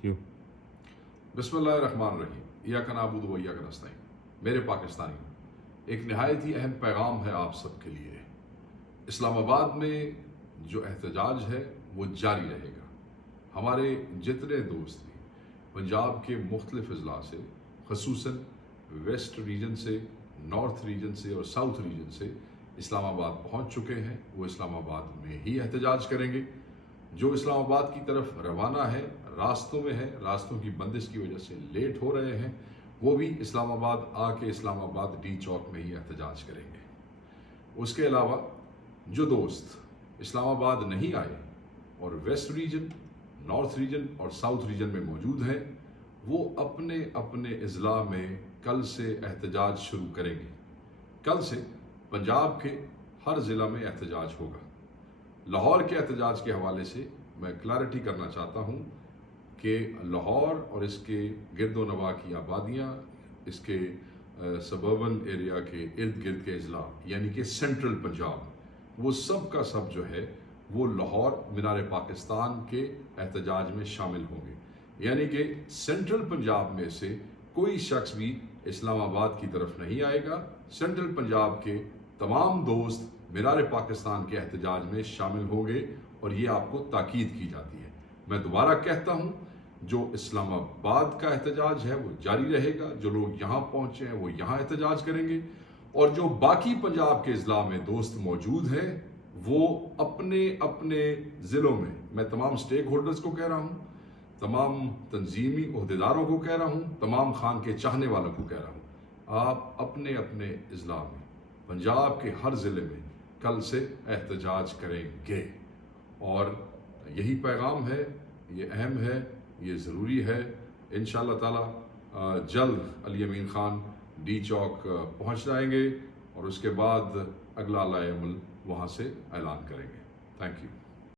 کیوں؟ बिस्मिल्लाहिर्रहमानिर्रहीम, इय्याका नअबुदु व इय्याका नस्तईन। मेरे पाकिस्तानियों, एक नहायत ही अहम पैगाम है आप सबके लिए। इस्लामाबाद में जो एहतजाज है वो जारी रहेगा। हमारे जितने दोस्त भी पंजाब के मुख्तलिफ अजला से, खसूसन वेस्ट रीजन से, नॉर्थ रीजन से और साउथ रीजन से इस्लामाबाद पहुंच चुके हैं, वो इस्लामाबाद में ही एहतजाज करेंगे। जो इस्लामाबाद की तरफ रवाना है, रास्तों में है, रास्तों की बंदिश की वजह से लेट हो रहे हैं, वो भी इस्लामाबाद आके इस्लामाबाद डी चौक में ही एहतजाज करेंगे। उसके अलावा जो दोस्त इस्लामाबाद नहीं आए और वेस्ट रीजन, नॉर्थ रीजन और साउथ रीजन में मौजूद हैं, वो अपने अपने अजला में कल से एहतजाज शुरू करेंगे। कल से पंजाब के हर ज़िला में एहतजाज होगा। लाहौर के एहतजाज के हवाले से मैं क्लैरिटी करना चाहता हूँ कि लाहौर और इसके गिरदो नवा की आबादियाँ, इसके सबर्बन एरिया के इर्द गिर्द के अजला यानी कि सेंट्रल पंजाब, वो सब का सब जो है वो लाहौर मीनार पाकिस्तान के एहतजाज में शामिल होंगे। यानी कि सेंट्रल पंजाब में से कोई शख्स भी इस्लामाबाद की तरफ नहीं आएगा। सेंट्रल पंजाब के तमाम दोस्त मीनार पाकिस्तान के एहतजाज में शामिल होंगे और ये आपको ताकीद की जाती है। मैं दोबारा कहता हूँ, जो इस्लामाबाद का एहतजाज है वो जारी रहेगा। जो लोग यहाँ पहुँचे हैं वो यहाँ एहतजाज करेंगे और जो बाकी पंजाब के अजला में दोस्त मौजूद हैं वो अपने अपने ज़िलों में, मैं तमाम स्टेक होल्डर्स को कह रहा हूँ, तमाम तंजीमी ओहदेदारों को कह रहा हूँ, तमाम खान के चाहने वालों को कह रहा हूँ, आप अपने अपने अजला में पंजाब के हर ज़िले में कल से एहतजाज करेंगे। और यही पैगाम है, ये अहम है, ये ज़रूरी है। इंशाअल्लाह ताला जल्द अली अमीन ख़ान डी चौक पहुँच जाएंगे और उसके बाद अगला अमल वहाँ से ऐलान करेंगे। Thank you.